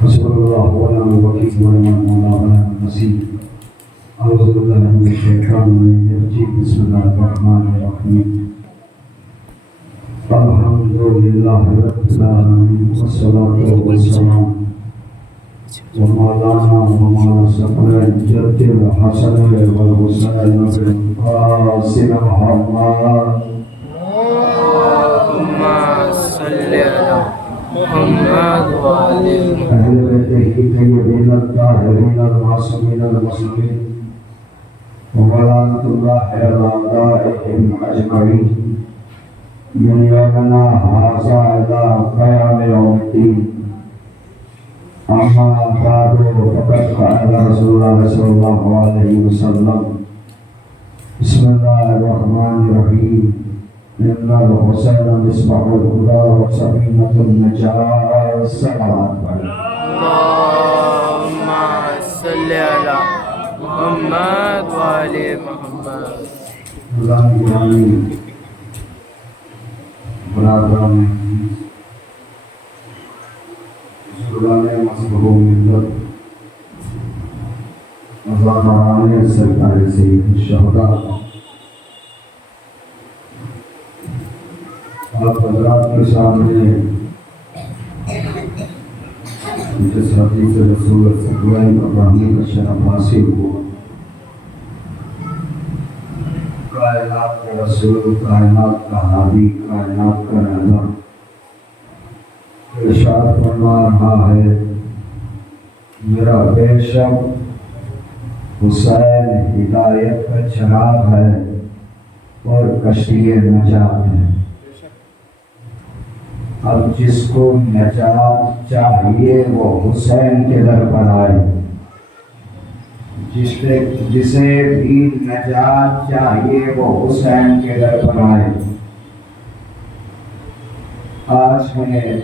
حسبنا الله ونعم الوكيل ونعم المولى ونعم النصير. أعوذ بالله من الشيطان الرجيم. بسم الله الرحمن الرحيم. الحمد لله رب العالمين والصلاة والسلام ومولانا ومولانا سقرين جد الحسن والحسين والقاسم محمد. اللهم صل على محمد وعلى أهل بيته الطيبين الطاهرين المعصومين المسلمين وولعنة الله على أعدائهم أجمعين من يومنا هذا إلى قيام يوم الدين. أما بعد فقد قال رسول الله صلى الله عليه وسلم: بسم الله الرحمن الرحيم. إن الحسين مصباح الهدى وسفينة النجاة. صلوات اللهم صل على محمد وعلى محمد. برادران مصبوح ملت مزاقان سرکار سید الشہداء، آپ حضرات کے سامنے جس حدیث رسول ابراہیم ابراہیم کا شرف حاصل ہوا، کائنات کا رسول، کائنات کا حابی، کائنات کا رہنما ارشاد فرما رہا ہے: میرا بے شک حسین ہدایت کا چراغ ہے اور کشتی نجات ہے۔ اب جس کو نجات چاہیے وہ حسین کے در پر آئے، جسے بھی نجات چاہیے وہ حسین کے در پر آئے۔ آج میں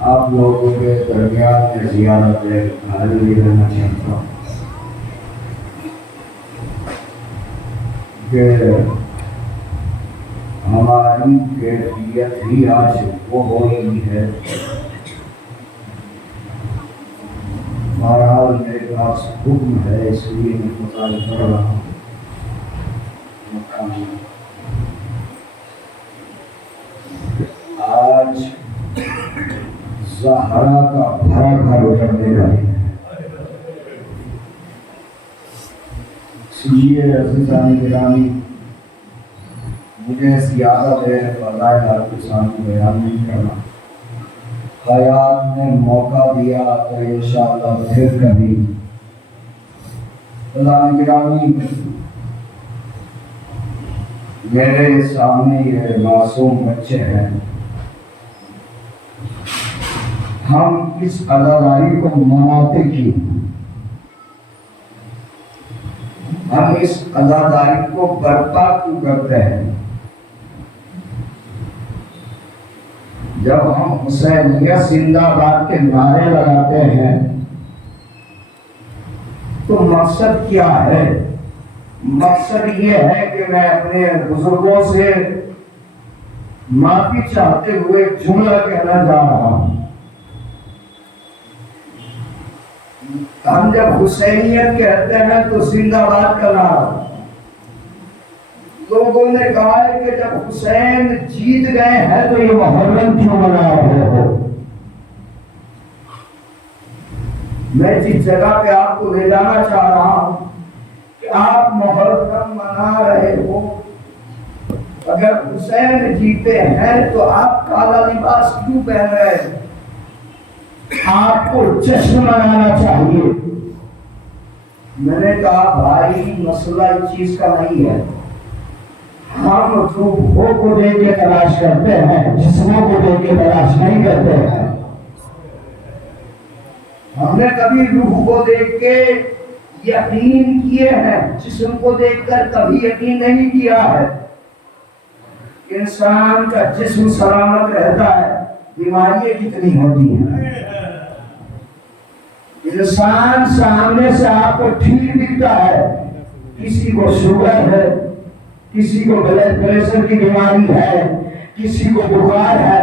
آپ لوگوں کے درمیان میں زیارت حاضری رہنا چاہتا ہوں کہ ہماری کیفیت ہی آج وہ ہو رہی ہے۔ بہرحال میرے پاس حکم ہے، اس لیے میں مطالعہ کر رہا ہوں۔ آج زہرا کا بھرا گھر اجڑنے کا ہے، اس لیے عزیزان گرامی مجھے زیادہ دیر فضائل آپ کے سامنے بیان نہیں کرنا۔ حیات نے موقع دیا تو انشاءاللہ پھر کبھی۔ عزیزان گرامی، میرے سامنے یہ معصوم بچے ہیں، ہم اس عزاداری کو مناتے کیوں؟ ہم اس عزاداری کو برپا کیوں کرتے ہیں؟ جب ہم حسینیت زندہ باد کے نعرے لگاتے ہیں تو مقصد کیا ہے؟ مقصد یہ ہے کہ میں اپنے بزرگوں سے معافی چاہتے ہوئے جملہ کہنا جا رہا ہوں۔ ہم جب حسینیت کہتے ہیں تو زندہ باد کا نعرہ، لوگوں نے کہا ہے کہ جب حسین جیت گئے ہیں تو یہ محرم کیوں منا رہے ہو؟ میں جس جگہ پہ آپ کو لے جانا چاہ رہا ہوں کہ آپ محرم منا رہے ہو، اگر حسین جیتے ہیں تو آپ کالا لباس کیوں پہن رہے ہیں؟ آپ کو جشن منانا چاہیے۔ میں نے کہا بھائی مسئلہ اس چیز کا نہیں ہے، ہم روحوں کو دیکھ کے تلاش کرتے ہیں، جسموں کو دیکھ کے تلاش نہیں کرتے ہیں۔ ہم نے کبھی روح کو دیکھ کے یقین کیے ہیں، جسم کو دیکھ کر کبھی یقین نہیں کیا ہے۔ انسان کا جسم سلامت رہتا ہے، بیماریاں کتنی ہوتی ہیں۔ انسان سامنے سے آپ کو ٹھیک دکھتا ہے، کسی کو شوگر ہے، کسی کو بلڈ پریشر کی بیماری ہے، کسی کو بخار ہے،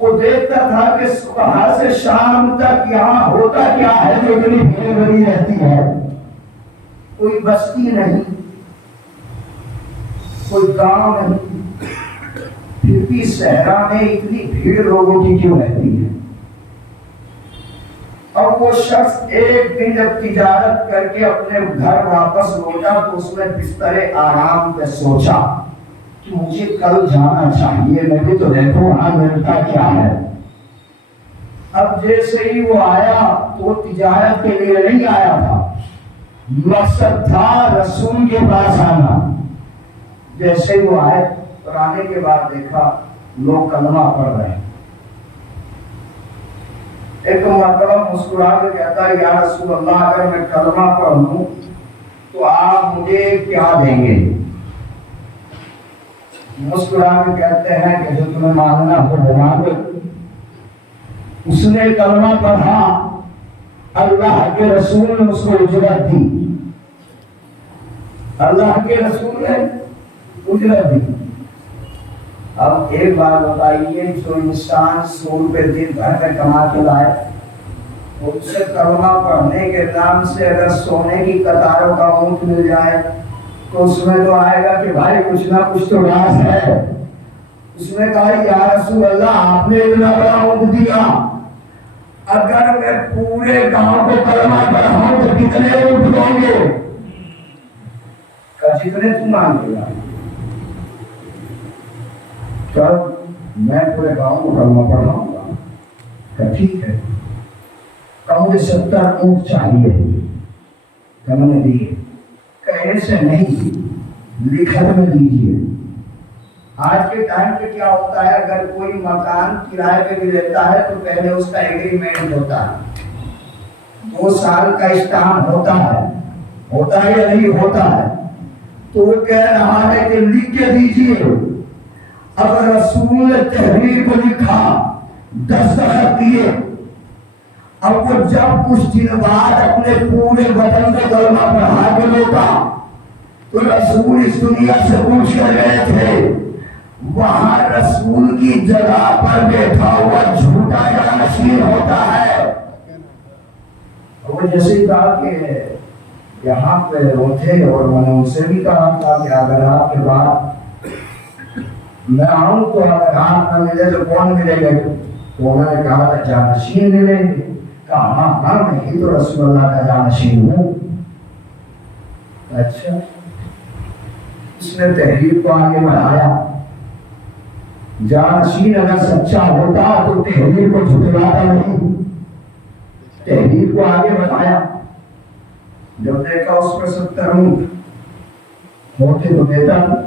وہ دیکھتا تھا کہ صبح سے شام تک یہاں ہوتا کیا ہے جو اتنی بھیڑ لگی رہتی ہے. کوئی بستی نہیں, کوئی گاؤں نہیں, پھر بھی صحرا میں اتنی بھیڑ لوگوں کی کیوں رہتی ہے. اب وہ شخص ایک دن جب تجارت کر کے اپنے گھر واپس لوٹا تو اس نے بستر آرام پہ سوچا کہ مجھے کل جانا چاہیے, میں بھی تو دیکھوں وہاں ملتا کیا ہے. اب جیسے ہی وہ آیا تو وہ تجارت کے لیے نہیں آیا تھا, مقصد تھا رسول کے پاس آنا. جیسے ہی وہ آئے اور آنے کے بعد دیکھا لوگ کلمہ پڑھ رہے ہیں. ایک مرتبہ مسکرا کے کہتا ہے یا رسول اللہ اگر میں کلمہ پڑھ لوں تو آپ مجھے کیا دیں گے. مسکرا کے کہتے ہیں کہ جو تمہیں مانگنا ہو وہ مانگو. اس نے کلمہ پڑھا, اللہ کے رسول نے اس کو اجرت دی. اللہ کے رسول نے اجرت دی. اب ایک بات بتائیے, جو انسان 100 روپے دن بھر میں کما کے لائے, اس سے کلمہ پڑھنے کے نام سے اگر سونے کی قطاروں کا اونٹ مل جائے تو اس میں تو آئے گا کہ بھائی کچھ نہ کچھ تو راز ہے. اس نے کہا یا رسول اللہ آپ نے اتنا بڑا اونٹ دیا, اگر میں پورے گاؤں کو کلمہ پڑھاؤں تو کتنے اونٹ دوں گے؟ کہا جتنے تم مانگے گا. میں پورے گاؤں کو کلمہ پڑھاؤں گا. کہ ٹھیک ہے. مجھے 70 اونٹ چاہیے. میں نے دیے. کہ ایسے نہیں, لکھت میں دیجیے. آج کے ٹائم پہ کیا ہوتا ہے, اگر کوئی مکان کرائے پہ بھی لیتا ہے تو پہلے اس کا ایگریمنٹ ہوتا ہے, 2 سال کا اسٹامپ ہوتا ہے یا نہیں ہوتا ہے. تو وہ کہہ رہا ہے کہ لکھ کے دیجیے. اگر رسول نے تحریر کو لکھا, دستخط دیے, اب وہ جب کچھ دن بعد اپنے پورے وطن کو کلمہ پڑھا کے لوٹا تو رسول اس دنیا سے پوچھ کر گئے تھے, وہاں رسول کی جگہ پر بیٹھا ہوا جھوٹا جانشین ہوتا ہے. وہ جیسے کہا کہ یہاں پہ وہ تھے اور میں نے ان سے بھی کہا تھا کہ اگر آپ کے بعد میں آؤں تو اگر آپ نہ ملے تو کون ملے گا؟ تو انہوں نے کہا تھا جانشین ملیں گے. کہا ہاں میں ہی تو رسول اللہ کا جانشین ہوں. اچھا. اس نے تحریر کو آگے بڑھایا. جانشین اگر سچا ہوتا تو تحریر کو جھٹلاتا نہیں, تحریر کو آگے بڑھایا. جب دیکھا اس پر 70 اونٹ ہوتے تو دیتا نہیں.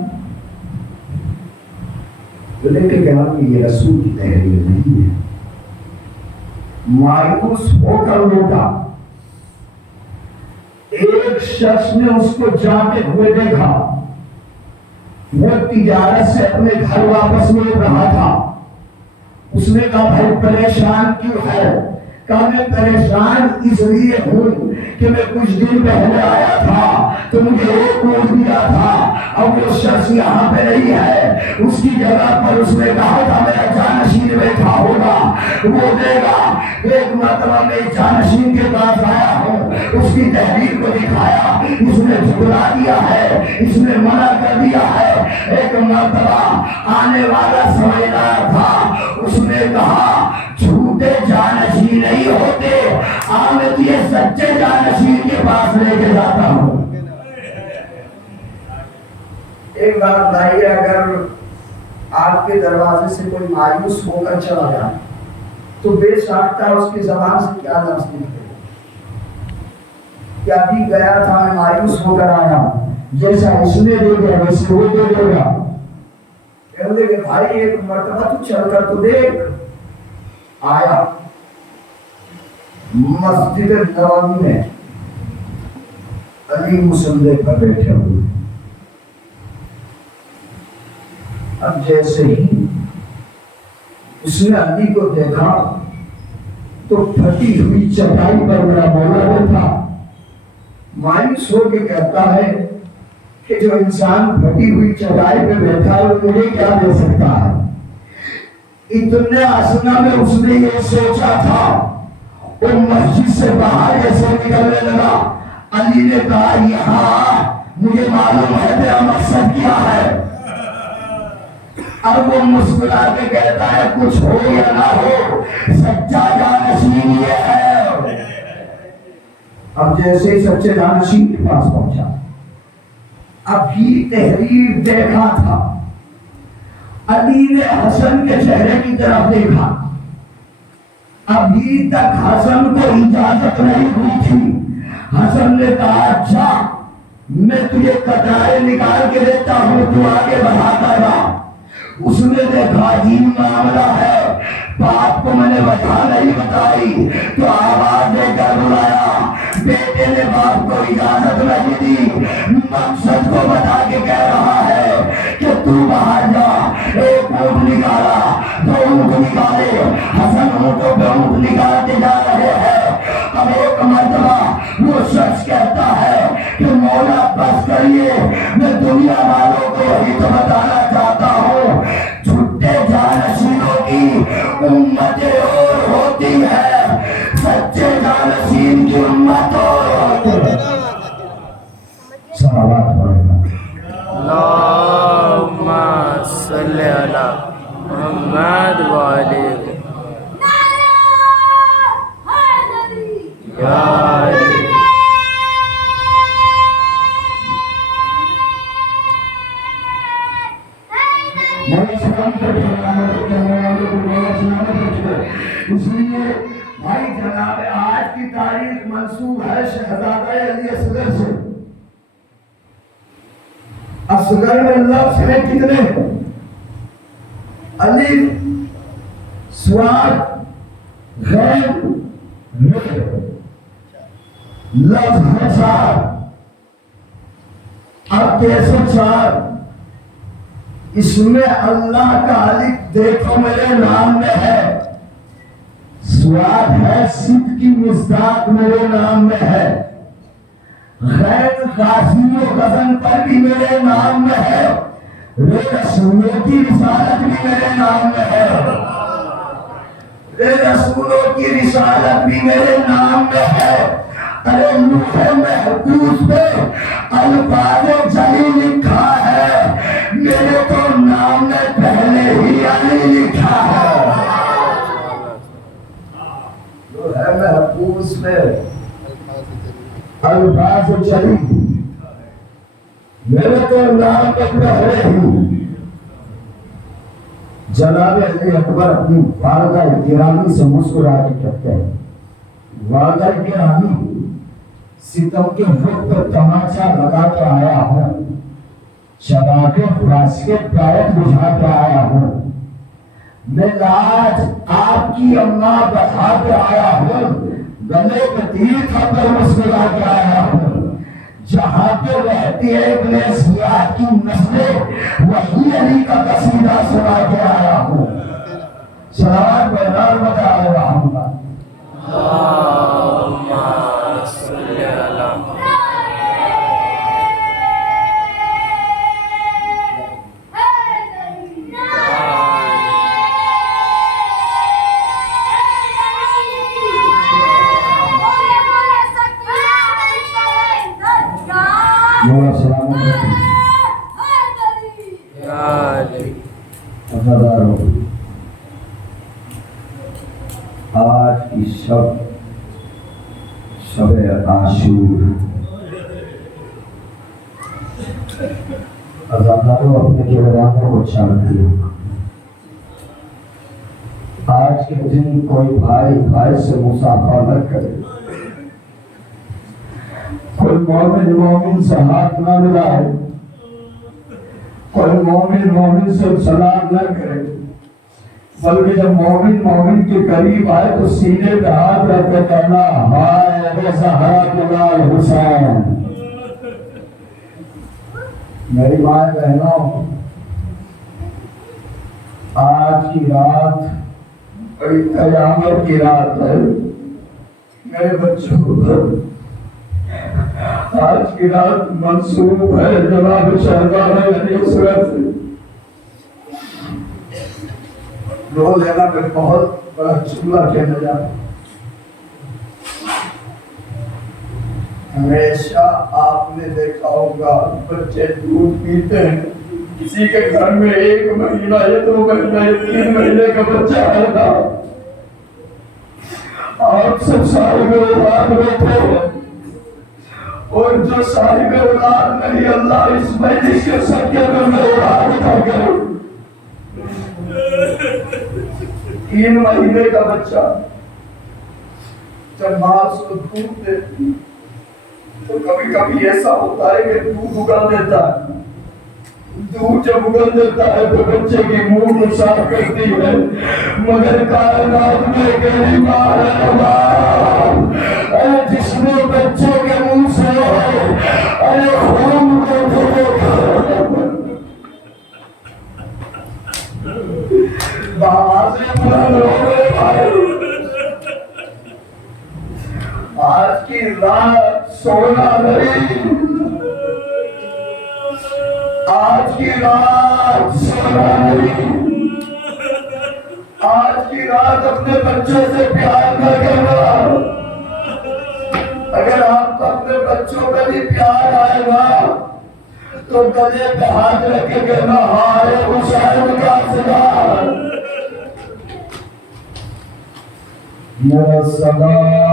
تو دیکھتے کہا کہ یہ رسول کی تحریر نہیں ہے. مایوس ہو کر لوٹا. ایک شخص نے اس کو جاتے ہوئے دیکھا, وہ تجارت سے اپنے گھر واپس لوٹ رہا تھا. اس نے کہا بھائی پریشان کیوں ہے؟ کہا میں پریشان اس لیے ہوں کہ میں کچھ دن پہلے آیا تھا تو مجھے ایک اونٹ دیا تھا, اب وہ شخص یہاں پہ نہیں ہے, اس کی جگہ پر اس نے کہا تھا میرا جانشین بیٹھا ہوگا وہ دے گا. ایک مرتبہ میں جانشین کے پاس آیا ہوں, اس کی تحریر کو دکھایا, اس نے جھٹلا دیا ہے, اس نے منع کر دیا ہے. ایک مرتبہ آنے والا سمجھدار تھا, اس نے کہا جھوٹے جانشین نہیں ہوتے, میں تجھے سچے جانشین کے پاس لے کے جاتا ہوں. ایک بات بتائیے, اگر آپ کے دروازے سے کوئی مایوس ہو کر چلا جائے تو بے ساختہ اس کی زبان سے کیا لفظ نکلے؟ کیا بھی گیا تھا میں مایوس ہو کر آیا, جیسا اس نے دے دیا ویسے وہ دے دے گا. کہ بھائی ایک مرتبہ تو چل کر تو دیکھ. آیا مسجد نبوی میں علی مصلی پر بیٹھے ہوئے. اب جیسے ہی اس نے علی کو دیکھا تو پھٹی ہوئی چٹائی پر میرا مولا بیٹھا. مایوس ہو کے کہتا ہے کہ جو انسان پھٹی ہوئی چٹائی پہ بیٹھا ہے وہ مجھے کیا دے سکتا ہے؟ اتنے اسنا میں اس نے یہ سوچا تھا، وہ مسجد سے باہر جیسے نکلنے لگا، علی نے کہا یہاں مجھے معلوم ہے تیرا مقصد کیا ہے۔ اب وہ مسکرا کے کہتا ہے کچھ ہو یا نہ ہو سچا جانشین یہ ہے۔ اب جیسے ہی سچے جانشین کے پاس پہنچا، ابھی تحریر دیکھا تھا، علی نے حسن کے چہرے کی طرف دیکھا، ابھی تک حسن کو اجازت نہیں ہوئی تھی۔ حسن نے کہا اچھا میں تجھے کٹارے نکال کے دیتا ہوں، تو آگے بڑھاتا رہا۔ اس نے دیکھا عجیب معاملہ ہے، باپ کو میں نے وجہ نہیں بتائی تو آواز دے کر بلایا۔ بیٹے نے باپ کو اجازت نہیں دی، مقصد کو بتا کے کہہ رہا ہے کہ تو باہر جا۔ ایک اونٹ نکالا، دو اونٹ نکالے، حسن اونٹوں پہ اونٹ نکالتے جا رہے ہیں۔ اب ایک مرتبہ وہ شخص کہتا ہے کہ مولا بس کریے، میں دنیا والوں کو یہی تو بتانا چاہتا ہوں، جھوٹے جانشینوں کی امتیں اور ہوتی ہے، سچے جانشین کی امت اور ہوتی ہے۔ صلوات اللہم صلی علی محمد وعلی یا علی۔ اس لیے بھائی جناب آج کی تاریخ منسوب ہے شہزادہ علی اصغر سے۔ اصغر میں لفظ ہے کتنے؟ الف صاد غین لفظ ہے چار۔ اب کیسے چار؟ اس میں اللہ کا الف دیکھو میرے نام میں ہے، سواد ہے صدق کی مصداق میرے نام میں ہے، غیر غازی و غزن پر بھی میرے نام میں ہے، رسولوں کی رسالت بھی میرے نام میں ہے، رسولوں کی رسالت بھی میرے نام میں ہے۔ ارے لوح محفوظ پہ الفاظ جلی لکھا ہے، میرے تو نام میں پہلے ہی علی لکھا ہے۔ لوح محفوظ پہ الفاظ جلی، میرے تو نام میں پہلے ہی۔ جناب علی اکبر اپنی والدہ گرامی سے مسکرا کے کہتے ہیں، والدہ گرامی ستم کے وقت پر تماچا لگا کے آیا ہوں، چبا کے فاسقے پیٹ بجھا کے آیا ہوں، میں لاج آپ کی اماں بڑھا کے آیا ہوں، گلے کے تیر تھا پر مسکرا کے آیا ہوں، جہاں پہ رہتی ہے ابن زیاد کی نسلیں وہی علی کا قصیدہ سنا کے آیا ہوں۔ صلوات بیدار بتا رہا ہوں گا۔ اللہم صلی علی مولا سلامت یا علی۔ وفاداروں، آج کی شب عاشور، عزاداروں اپنے کرداروں کو چھانٹیے۔ آج کے دن کوئی بھائی بھائی سے مصافحہ نہ کرے، کوئی مومن مومن سے ہاتھ نہ ملائے، کوئی مومن مومن سے سلام نہ کرے، بلکہ جب مومن مومن کے قریب آئے تو سینے پہ ہاتھ رکھ کے کہنا ہائے ابے زہرا بلال حسین۔ میری مائیں بہنوں، آج کی رات بڑی قیامت کی رات ہے میرے بچوں، آج کی رات منسوب ہے جناب شہزادہ علی اصغر سے۔ روزانہ میں بہت بڑا چولہا کہنا جاتا ہے. ہمیشہ آپ نے دیکھا ہوگا بچے دودھ پیتے ہیں، کسی کے گھر میں 1 مہینہ یا 2 مہینہ یا 3 مہینے کا بچہ ہے نا، آپ سب صاحب اولاد بیٹھے ہیں، اور جو صاحب اولاد نہیں، اللہ اس مجلس کے صدقے میں اولاد اٹھا کرے. 3 مہینے کا بچہ جب ماں اس کو دودھ دیتی تو کبھی کبھی ایسا ہوتا ہے کہ دودھ اگل دیتا ہے. دودھ جب اگل دیتا ہے تو بچے کی منہ کو صاف کرتی ہے، مگر کائنات میں کہنی ماں ہے ماں، جس نے بچے کے منہ سے خون کو دھو بازی بلند ہو گئے بھائی. آج کی رات سونا نہیں، آج کی رات سونا نہیں، آج کی رات اپنے بچوں سے پیار نہ کرنا. اگر آپ کو اپنے بچوں کا بھی پیار آئے گا تو گلے پہ ہاتھ رکھ کے کہنا ہائے حسین کا صدا. میرا سلام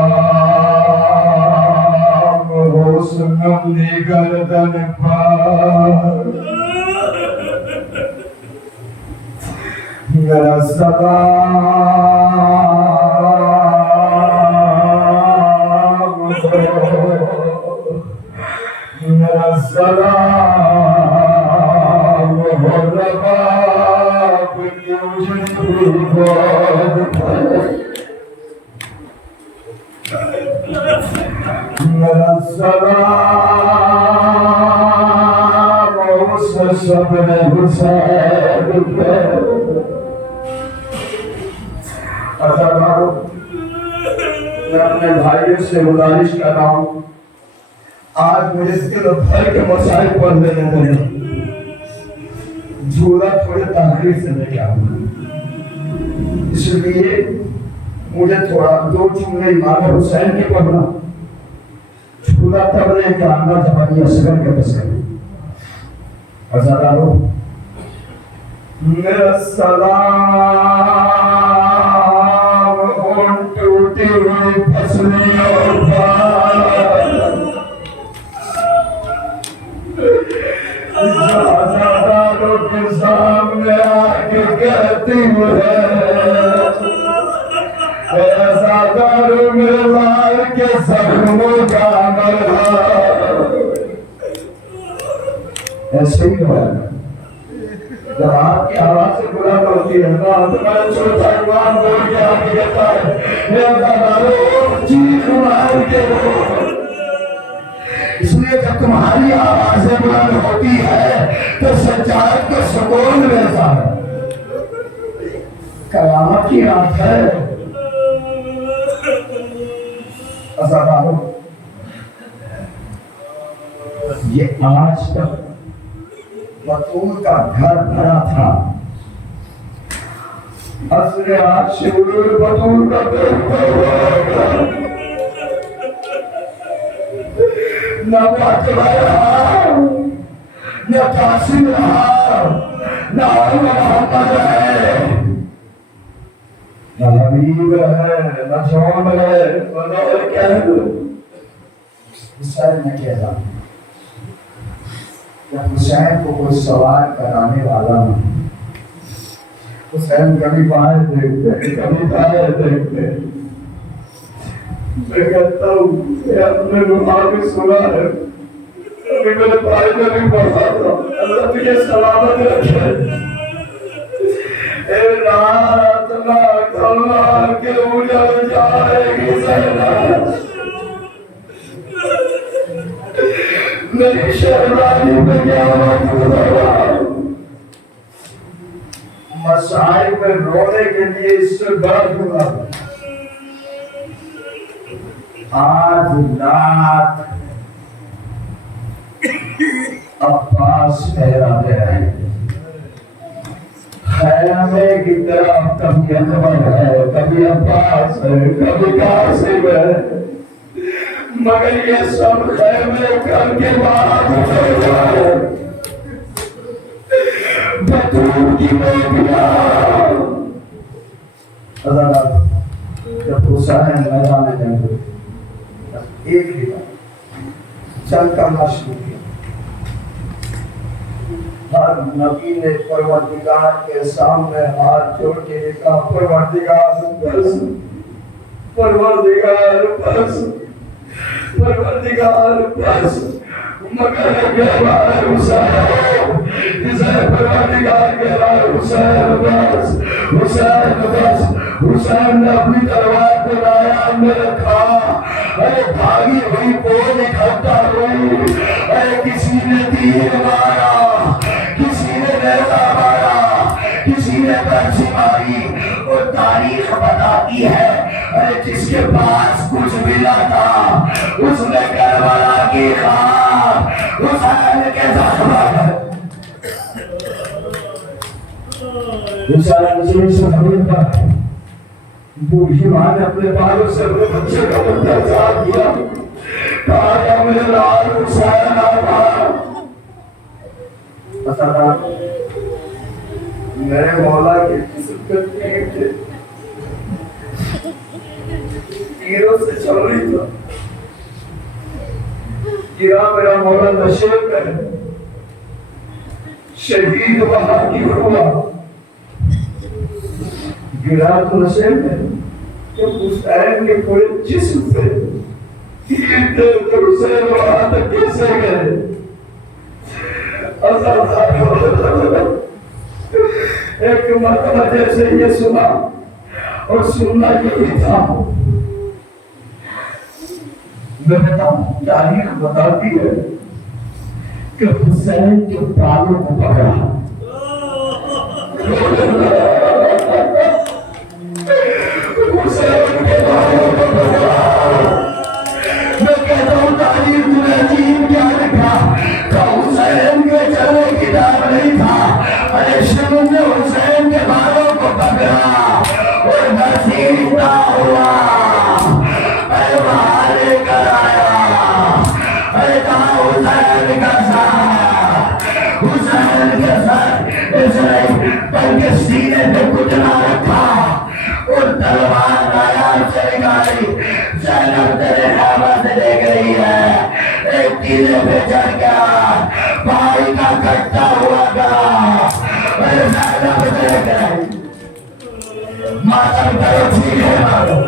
حسن لی گردن پر، میرا سلام میرا سلام رباب کی اجڑی گود پر، میرا سلام اس صبر حسین پہ. میں اپنے بھائیوں سے گزارش کر رہا ہوں، آج مجھے دل بھر کے مسائل پڑھ لینے دیں. جھولا تھوڑے تحریر سے لے کے آؤں، اس لیے مجھے تھوڑا 2 جملے امام حسین کے پڑھنا، جھولا تب لے کے آنا جب علی اصغر کے بس کریں. ہزاروں میرا سلام ان ٹوٹی ہوئی پسلیوں پر، ہزاروں کے سامنے آ کے کہتی ہے ہزاروں میرے مال کے زخموں کا مرہم. ایسے ہی ہوا ہے جب آپ کی آواز سے بلند ہوتی ہے تو تمہارا چھوٹا ایمان بول کے آگے کہتا ہے ہزاروں چیخ مار کے رو. اس لیے جب تمہاری آوازیں بلند ہوتی ہے تو سجاد کو سکون ملتا ہے. قیامت کی رات ہے. یہ آج تک بطول کا گھر بھرا تھا، اصل آج شعور بطول کا نہ باقی رہا، نہ قاسم رہا، نہ محمد ہے، نہ حبیب ہے، نہ جون ہے، نہ کیا ہے. حسین نے کہا جب حسین کو کوئی سوال کرانے والا نہیں، حسین کبھی بائیں دیکھتے کبھی دائیں دیکھتے. میں کہتا ہوں کہ اپنے روحاں بھی سنا ہے، ابھی میرے بھائی نے بھی پڑھا تھا. اللہ تجھے سلامت رکھے. اے رات نہ کھلا کے اجڑ جائے گی زینب، میری شہزادی پہ قیامت گزرا. مسائل میں رونے کے لیے اس سے بڑا دعا. آج رات عباس ٹھہراتے ہیں، خیمے کی طرف کبھی اکبر ہے، کبھی عباس ہے، کبھی قاسم ہے، مگر یہ سب خیمے کر کے بعد ہے بطور کی بیٹیاں۔ جب حسین میدان جنگ ایک ہی بات جنگ کرنا شروع کیا، ہر نبی نے پروردگار کے سامنے ہاتھ جوڑ کے کہا پروردگار بس، پروردگار بس، پروردگار بس، مگر کہہ حسین، جسے پروردگار کہہ رہا حسین بس، حسین بس۔ حسین نے اپنی تلوار کو لایا میں رکھا، اے بھاگی ہوئی پول اکٹھا ہوئی، اے کسی نے تیر مارا، کسی نے نیزہ مارا، کسی نے برچھی ماری۔ اور تاریخ بتاتی ہے اے جس کے پاس کچھ ملا تھا اس نے کربلا کی خاک حسین کے زخم حسین سے حمید پر بوڑھی ماں نے اپنے بالوں سے اپنے بچے کا بندہ ساتھ دیا، کہا کہ میرے لال حسین آباد پسندہ میرے مولا کے جسم پر تیر تھے، تیروں سے چل رہی تھا، گرا میرا مولا نشے پر، شہید وہاں کی ہوا، گرا تو نشے میں جب حسین کے پورے جسم پہ تیر تھے تو حسین وہاں تک کیسے گئے؟ ایک مرتبہ جیسے یہ سنا اور سننا یہی تھا، میں بتاؤں تاریخ بتاتی ہے کہ حسین کے بالوں کو پکڑا، حسین کے بالوں کو پکڑا۔ میں کہتا ہوں تاریخ میں عجیب کیا لکھا کہ حسین کے چلے کتاب نہیں تھا، ارے شروع نے حسین کے بالوں کو پکڑا اور گھسیٹتا ہوا اے وہاں لے کر آیا، اے کہاں حسین کا سر، حسین کے سر اس نے بلکہ سینے پہ کچلا رکھا اور تلوار نایاب سے نکالی، زینب تیرے خیمہ سے دیکھ رہی ہے، ایک تیرے پہ چڑھ گیا، بھائی کا کٹتا ہوا گا، زینب دیکھ رہی ماتم کرو چیلے مارو۔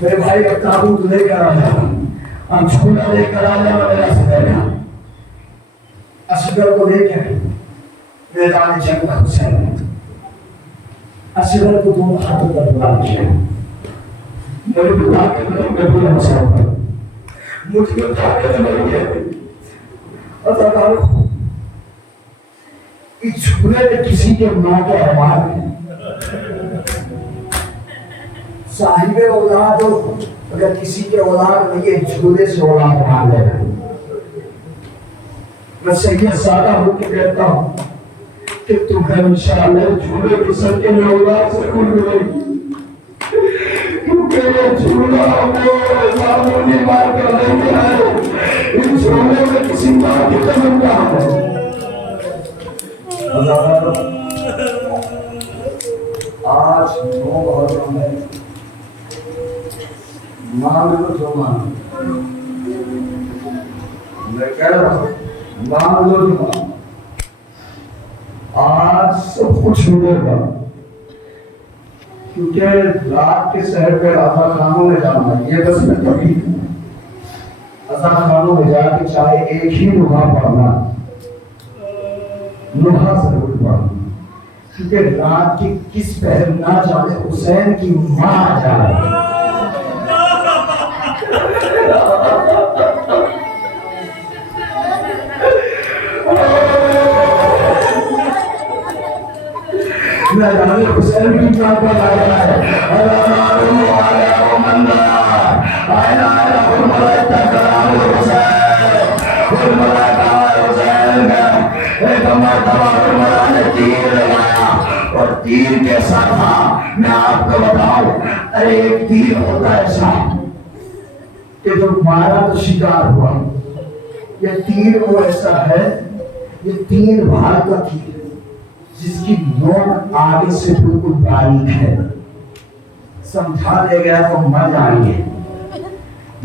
میرے بھائی اب تابوت لے کر آیا، اب جھولا لے کر آیا میرا اصغر کا، اصغر کو لے کے میدان جنگ میں حسین، اصغر کو دونوں ہاتھوں پر بلا لیا، میرے بلا کے میں بلا حسین، مجھ کو طاقت مل گئی۔ اور اس جھولے میں کسی کے ماں کے ارمان ہے، صاحب اولاد ہو اگر کسی کے اولاد نہیں ہے جھولے سے اولاد بنا لے گا۔ میں سید سادہ ہو کے کہتا ہوں کہ تمہیں انشاءاللہ جھولے کی سکے میں اولاد سے کل ملے گی، کیونکہ یہ جھولا وہ معمولی مار کر نہیں ہے، ان جھولے میں کسی ماں کی تمنا ہے۔ آج 9 محرم ہے، مانگ لو جو مانگ، میں کہہ رہا ہوں مانگ لو جو مانگ، آج سب کچھ ملے گا، کیونکہ رات کے سحر پہ رضا خانوں میں جانا ہے، یہ بس میں کبھی رضا خانوں میں جا کے چاہے ایک ہی نوحہ پڑھنا، نوحہ ضرور پڑھنا، کیونکہ رات کی کس پہر نہ جانے حسین کی ماں جائے۔ نہ جانے حسین کی ماں کو لایا ہے، اللہ کربلا کا حسین کا ایک مرتبہ کربلا نے تیر لگایا اور تیر کیسا تھا میں آپ کو بتاؤں. ارے ایک تیر ہوتا ایسا کہ جو مارا تو شکار ہوا. یہ تیر وہ ایسا ہے، یہ 3 بھار کا تیر جس کی نوک آگے سے بالکل باریک ہے. سمجھا دے گیا تو مر جائیں گے.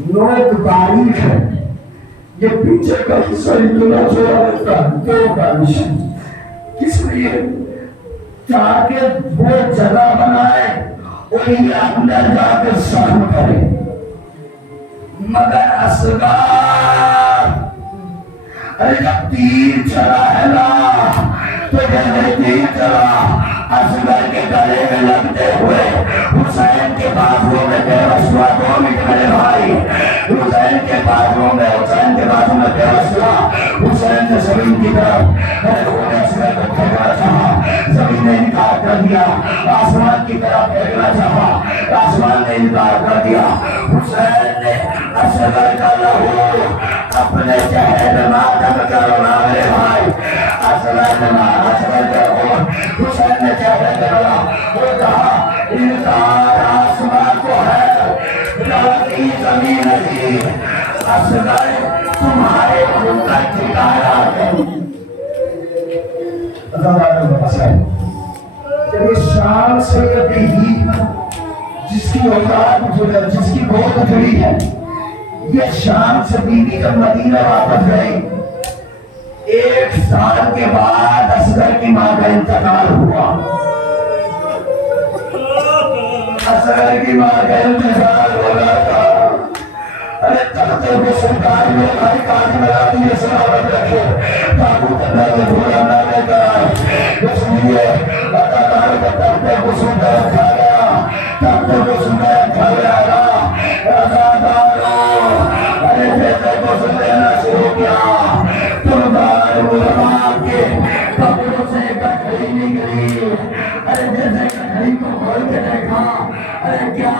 نوک باریک ہے، یہ پیچھے کا حصہ اتنا چھوڑا رہتا ہے 2 کا نشان. کس لیے؟ تاکہ وہ جگہ بنائے اور یہ اندر جا کے سہم کرے. مگر اصغر جب تیر چلا ہے نا تو جب تیر چلا اصغر کے گلے میں لگتے ہوئے حسین کے بازو میں بے بس ہوا. 2 منٹ میرے بھائی. حسین کے بازو میں بے بس ہوا. حسین نے زمین کی طرف اصغر کو پھینکنا چاہا، زمین نے انکار کر دیا. آسمان کی طرف پھینکنا چاہا، آسمان نے انکار کر دیا. حسین نے اصغر کا لہو اپنے چہرے میں ماتم کرنا میرے بھائی. اصغر کا لہو حسین نے چہرے پہ ڈالا. وہ کہا انکار آسمان کو ہے، راضی زمین نہیں. اصغر تمہارے خون کا ٹھکانا ہے. جب یہ شام سے کبھی ہی جس کی اوقات جس کی بہت اجڑی ہے، یہ شام سے بیوی جب مدینہ واپس گئی 1 سال کے بعد اصغر کی ماں کا انتقال ہوا. اصغر کی ماں کا انتقال ہو رہا تھا. ارے تختے کو سرکار میں ہماری کاج لگا دی سلامت رکھے تابوت اللہ کے بھولا نہ لے کر. اس لیے اداکار کے تختے کو سنتا رکھا گیا، تختے کو سنتا رکھا گیا. ارے بیٹے کو سن لینا شروع کیا. تمہار علماء کے کپڑوں سے کٹھڑی نکلی. ارے جیسے کٹھڑی کو کھول کے دیکھا، ارے کیا